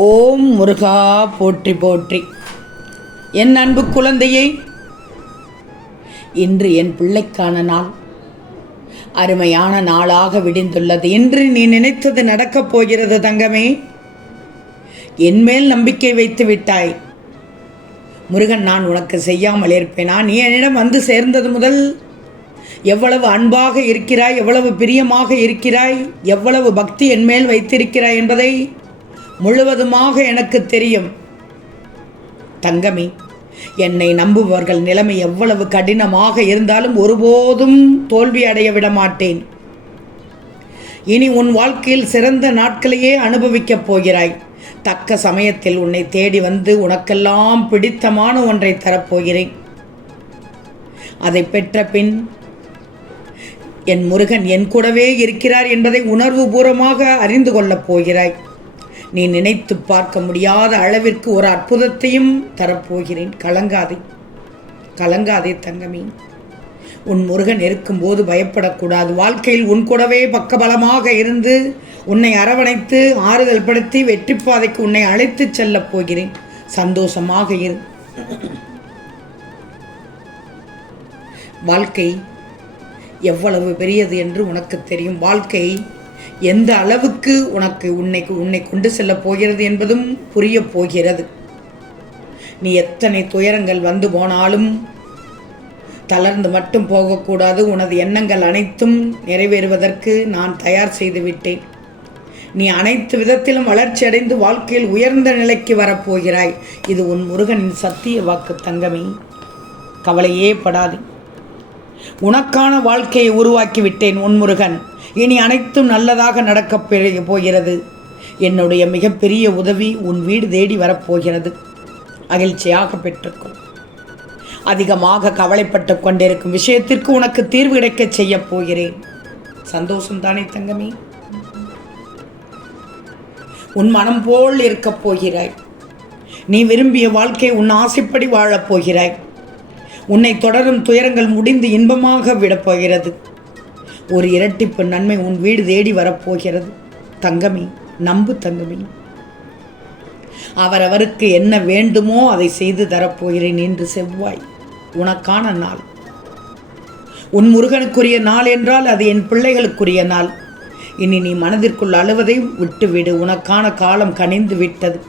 ஓம் முருகா போற்றி போற்றி. என் அன்பு குழந்தையை, இன்று என் பிள்ளைக்கான நாள் அருமையான நாளாக விடிந்துள்ளது. இன்று நீ நினைத்தது நடக்கப் போகிறது தங்கமே. என்மேல் நம்பிக்கை வைத்து விட்டாய். முருகன் நான் உனக்கு செய்யாமல் இருப்பேனா? நீ என்னிடம் வந்து சேர்ந்தது முதல் எவ்வளவு அன்பாக இருக்கிறாய், எவ்வளவு பிரியமாக இருக்கிறாய், எவ்வளவு பக்தி என்மேல் வைத்திருக்கிறாய் என்பதை முழுவதுமாக எனக்கு தெரியும் தங்கமே. என்னை நம்புபவர்கள் நிலைமை எவ்வளவு கடினமாக இருந்தாலும் ஒருபோதும் தோல்வி அடைய விட மாட்டேன். இனி உன் வாழ்க்கையில் சிறந்த நாட்களையே அனுபவிக்கப் போகிறாய். தக்க சமயத்தில் உன்னை தேடி வந்து உனக்கெல்லாம் பிடித்தமான ஒன்றை தரப்போகிறேன். அதை பெற்ற பின் என் முருகன் என் கூடவே இருக்கிறார் என்பதை உணர்வு பூர்வமாக அறிந்து கொள்ளப் போகிறாய். நீ நினைத்து பார்க்க முடியாத அளவிற்கு ஒரு அற்புதத்தையும் தரப்போகிறேன். கலங்காதே, கலங்காதே தங்கமே. உன் முருகன் இருக்கும்போது பயப்படக்கூடாது. வாழ்க்கையில் உன் கூடவே பக்கபலமாக இருந்து உன்னை அரவணைத்து ஆறுதல் படுத்தி வெற்றி பாதைக்கு உன்னை அழைத்து செல்லப் போகிறேன். சந்தோஷமாக இரு. வாழ்க்கை எவ்வளவு பெரியது என்று உனக்கு தெரியும். வாழ்க்கை எந்த அளவுக்கு உன்னை கொண்டு செல்லப் போகிறது என்பதும் புரிய போகிறது. நீ எத்தனை துயரங்கள் வந்து போனாலும் தளர்ந்து மட்டும் போகக்கூடாது. உனது எண்ணங்கள் அனைத்தும் நிறைவேறுவதற்கு நான் தயார் செய்து விட்டேன். நீ அனைத்து விதத்திலும் வளர்ச்சி அடைந்து வாழ்க்கையில் உயர்ந்த நிலைக்கு வரப்போகிறாய். இது உன் முருகனின் சத்திய வாக்கு தங்கமே. கவலையே படாது. உனக்கான வாழ்க்கையை உருவாக்கி விட்டேன் உன் முருகன். இனி அனைத்தும் நல்லதாக நடக்கப் போகிறது. என்னுடைய மிகப்பெரிய உதவி உன் வீடு தேடி வரப்போகிறது. மகிழ்ச்சியாக பெற்றுக்கொள். அதிகமாக கவலைப்பட்டு கொண்டிருக்கும் விஷயத்திற்கு உனக்கு தீர்வு கிடைக்கச் செய்ய போகிறேன். சந்தோஷம்தானே தங்கமே? உன் மனம் போல் இருக்கப் போகிறாய். நீ விரும்பிய வாழ்க்கை உன் ஆசைப்படி வாழப் போகிறாய். உன்னை தொடரும் துயரங்கள் முடிந்து இன்பமாக விடப்போகிறது. ஒரு இரட்டிப்பு நன்மை உன் வீடு தேடி வரப்போகிறது தங்கமே. நம்பு தங்கமே. அவரவருக்கு என்ன வேண்டுமோ அதை செய்து தரப்போகிறேன். இன்று செவ்வாய், உனக்கான நாள். உன் முருகனுக்குரிய நாள் என்றால் அது என் பிள்ளைகளுக்குரிய நாள். இனி நீ மனதிற்குள் அழுவதை விட்டுவிடு. உனக்கான காலம் கனிந்து விட்டது.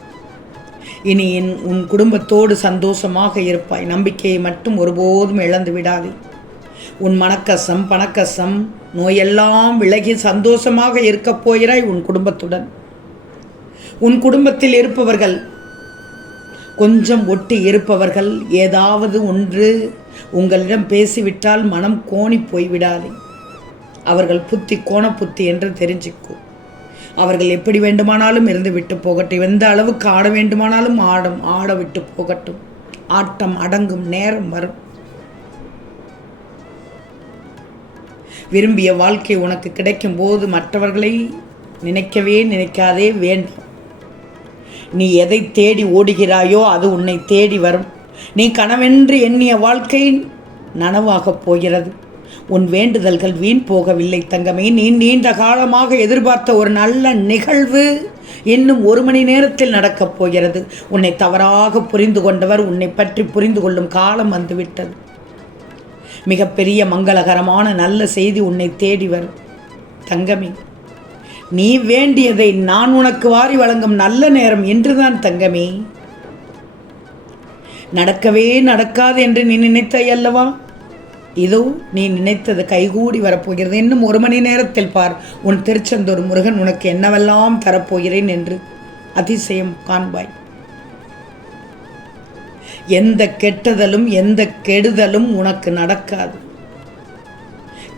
இனி உன் குடும்பத்தோடு சந்தோஷமாக இருப்பாய். நம்பிக்கையை மட்டும் ஒருபோதும் இழந்து விடாதே. உன் மனக்கசம் பணக்கசம் நோயெல்லாம் விலகி சந்தோஷமாக இருக்கப் போகிறாய் உன் குடும்பத்துடன். உன் குடும்பத்தில் இருப்பவர்கள், கொஞ்சம் ஒட்டி இருப்பவர்கள் ஏதாவது ஒன்று உங்களிடம் பேசிவிட்டால் மனம் கோணி போய்விடாதே. அவர்கள் புத்தி கோண புத்தி என்று தெரிஞ்சுக்கோ. அவர்கள் எப்படி வேண்டுமானாலும் இருந்து விட்டு போகட்டும். எந்த அளவுக்கு ஆட வேண்டுமானாலும் ஆட விட்டு போகட்டும். ஆட்டம் அடங்கும் நேரம் வரும். விரும்பிய வாழ்க்கை உனக்கு கிடைக்கும் போது மற்றவர்களை நினைக்கவே நினைக்காதே. வேண்டும். நீ எதை தேடி ஓடுகிறாயோ அது உன்னை தேடி வரும். நீ கனவென்று எண்ணிய வாழ்க்கை நனவாகப் போகிறது. உன் வேண்டுதல்கள் வீண் போகவில்லை தங்கமே. நீ நீண்ட காலமாக எதிர்பார்த்த ஒரு நல்ல நிகழ்வு இன்னும் 1 மணி நேரத்தில் நடக்கப் போகிறது. உன்னை தவறாக புரிந்து கொண்டவர் உன்னை பற்றி புரிந்து கொள்ளும் காலம் வந்துவிட்டது. மிகப்பெரிய மங்களகரமான நல்ல செய்தி உன்னை தேடி வரும் தங்கமே. நீ வேண்டியதை நான் உனக்கு வாரி வழங்கும் நல்ல நேரம் இன்றுதான் தங்கமே. நடக்கவே நடக்காது என்று நீ நினைத்தாய் அல்லவா? இதோ நீ நினைத்தது கைகூடி வரப்போகிறது. இன்னும் 1 மணி நேரத்தில் பார், உன் திருச்செந்தூர் முருகன் உனக்கு என்னவெல்லாம் தரப்போகிறேன் என்று அதிசயம் காண்பாய். எந்த கெட்டதலும் எந்த கெடுதலும் உனக்கு நடக்காது.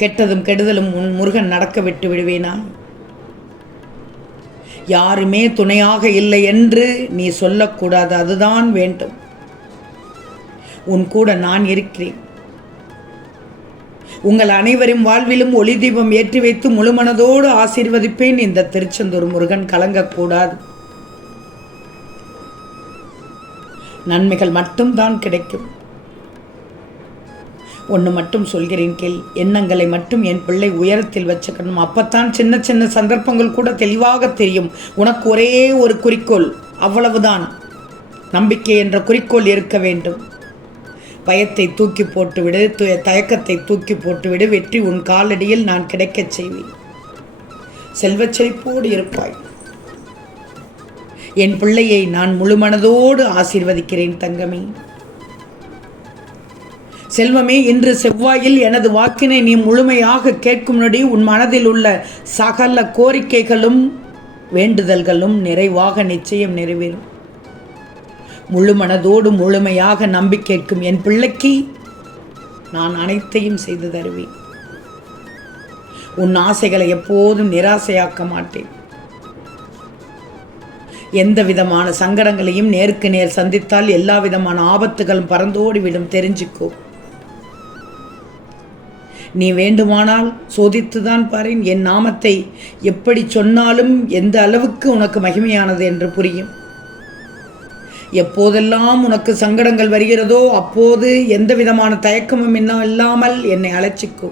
கெட்டதும் கெடுதலும் உன் முருகன் நடக்க விட்டு விடுவேனா? யாருமே துணையாக இல்லை என்று நீ சொல்லக்கூடாது. அதுதான் வேண்டும். உன் கூட நான் இருக்கிறேன். உங்கள் அனைவரும் வாழ்விலும் ஒளி தீபம் ஏற்றி வைத்து முழுமனதோடு ஆசீர்வதிப்பேன். இந்த திருச்செந்தூர் முருகன் கலங்கக்கூடாது. நன்மைகள் மட்டும்தான் கிடைக்கும். ஒன்று மட்டும் சொல்கிறேன் கேள். எண்ணங்களை மட்டும் என் பிள்ளை உயரத்தில் வச்சுக்கணும். அப்பத்தான் சின்ன சின்ன சந்தர்ப்பங்கள் கூட தெளிவாக தெரியும். உனக்கு ஒரே ஒரு குறிக்கோள், அவ்வளவுதான். நம்பிக்கை என்ற குறிக்கோள் இருக்க வேண்டும். பயத்தை தூக்கி போட்டுவிடு, தயக்கத்தை தூக்கி போட்டுவிடு. வெற்றி உன் காலடியில் நான் கிடைக்கச் செய்வேன். செல்வச் செழிப்போடு இருப்பாய். என் பிள்ளையை நான் முழுமனதோடு ஆசீர்வதிக்கிறேன் தங்கமே. செல்வமே, இன்று செவ்வாயில் எனது வாக்கினை நீ முழுமையாக கேட்கும் நொடி உன் மனதில் உள்ள சகல கோரிக்கைகளும் வேண்டுதல்களும் நிறைவாக நிச்சயம் நிறைவேறும். முழு மனதோடு முழுமையாக நம்பி கேட்கும் என் பிள்ளைக்கு நான் அனைத்தையும் செய்து தருவேன். உன் ஆசைகளை எப்போதும் நிராசையாக்க மாட்டேன். எந்த விதமான சங்கடங்களையும் நேருக்கு நேர் சந்தித்தால் எல்லா விதமான ஆபத்துகளும் பறந்தோடிவிடும். தெரிஞ்சுக்கோ. நீ வேண்டுமானால் சோதித்துதான் பாரேன். என் நாமத்தை எப்படி சொன்னாலும் எந்த அளவுக்கு உனக்கு மகிமையானது என்று புரியும். எப்போதெல்லாம் உனக்கு சங்கடங்கள் வருகிறதோ அப்போது எந்த விதமான தயக்கமும் இல்லாமல் என்னை அழைச்சிக்கோ.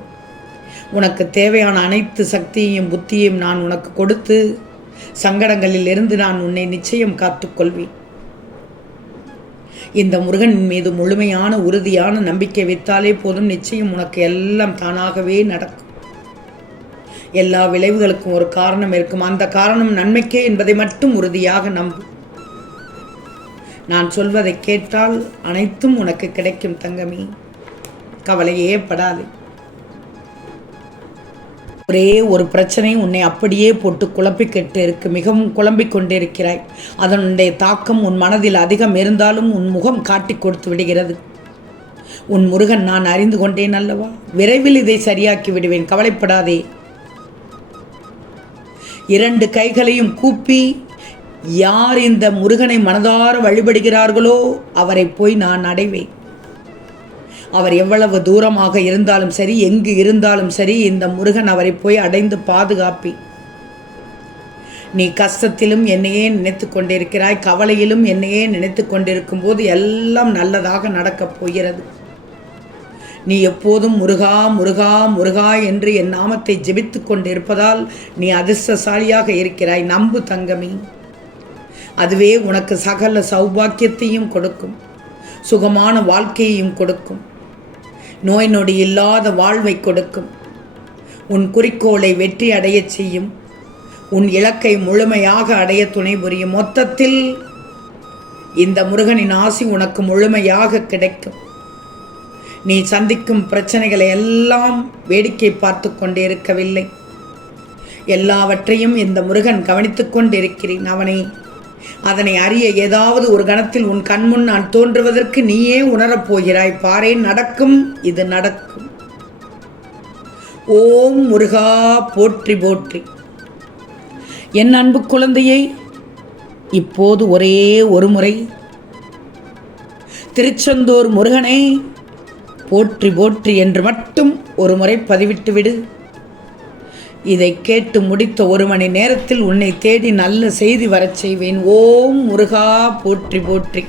உனக்கு தேவையான அனைத்து சக்தியையும் புத்தியையும் நான் உனக்கு கொடுத்து சங்கடங்களில் இருந்து நான் உன்னை நிச்சயம் காத்துக்கொள்வேன். இந்த முருகன் மீது முழுமையான உறுதியான நம்பிக்கை வைத்தாலே போதும். நிச்சயம் உனக்கு எல்லாம் தானாகவே நடக்கும். எல்லா விளைவுகளுக்கும் ஒரு காரணம் இருக்கும். அந்த காரணம் நன்மைக்கே என்பதை மட்டும் உறுதியாக நம்பு. நான் சொல்வதை கேட்டால் அனைத்தும் உனக்கு கிடைக்கும் தங்கமே. கவலையே படாது. ஒரே ஒரு பிரச்சனை உன்னை அப்படியே போட்டு குழப்பிக்கிட்டு இருக்கு. மிகவும் குழம்பிக் கொண்டிருக்கிறாய். அதனுடைய தாக்கம் உன் மனதில் அதிகம் இருந்தாலும் உன் முகம் காட்டி கொடுத்து விடுகிறது. உன் முருகன் நான் அறிந்து கொண்டேன் அல்லவா? விரைவில் இதை சரியாக்கி விடுவேன். கவலைப்படாதே. 2 கைகளையும் கூப்பி யார் இந்த முருகனை மனதார வழிபடுகிறார்களோ அவரை போய் நான் அடைவேன். அவர் எவ்வளவு தூரமாக இருந்தாலும் சரி, எங்கு இருந்தாலும் சரி, இந்த முருகன் அவரை போய் அடைந்து பாதுகாப்பி. நீ கஷ்டத்திலும் என்னையே நினைத்து கொண்டிருக்கிறாய், கவலையிலும் என்னையே நினைத்து கொண்டிருக்கும் போது எல்லாம் நல்லதாக நடக்கப் போகிறது. நீ எப்போதும் முருகா முருகா முருகா என்று என் நாமத்தை ஜெபித்து கொண்டிருப்பதால் நீ அதிர்ஷ்டசாலியாக இருக்கிறாய். நம்பு தங்கமே. அதுவே உனக்கு சகல சௌபாக்கியத்தையும் கொடுக்கும். சுகமான வாழ்க்கையையும் கொடுக்கும். நோய் நொடி இல்லாத வாழ்வை கொடுக்கும். உன் குறிக்கோளை வெற்றி அடையச் செய்யும். உன் இலக்கை முழுமையாக அடைய துணை புரியும். மொத்தத்தில் இந்த முருகனின் ஆசி உனக்கு முழுமையாக கிடைக்கும். நீ சந்திக்கும் பிரச்சனைகளை எல்லாம் வேடிக்கை பார்த்து கொண்டிருக்கவில்லை. எல்லாவற்றையும் இந்த முருகன் கவனித்துக் கொண்டிருக்கிறேன். அதனை அறிய ஏதாவது ஒரு கணத்தில் உன் கண்முன் நான் தோன்றுவதற்கு நீயே உணரப்போகிறாய். பாரேன், நடக்கும். இது நடக்கும். ஓம் முருகா போற்றி போற்றி. என் அன்பு குழந்தையை, இப்போது ஒரே ஒரு முறை திருச்செந்தூர் முருகனை போற்றி போற்றி என்று மட்டும் ஒரு முறை பதிவிட்டுவிடு. இதை கேட்டு முடித்த 1 மணி நேரத்தில் உன்னை தேடி நல்ல செய்தி வரச் செய்வேன். ஓம் முருகா போற்றி போற்றி.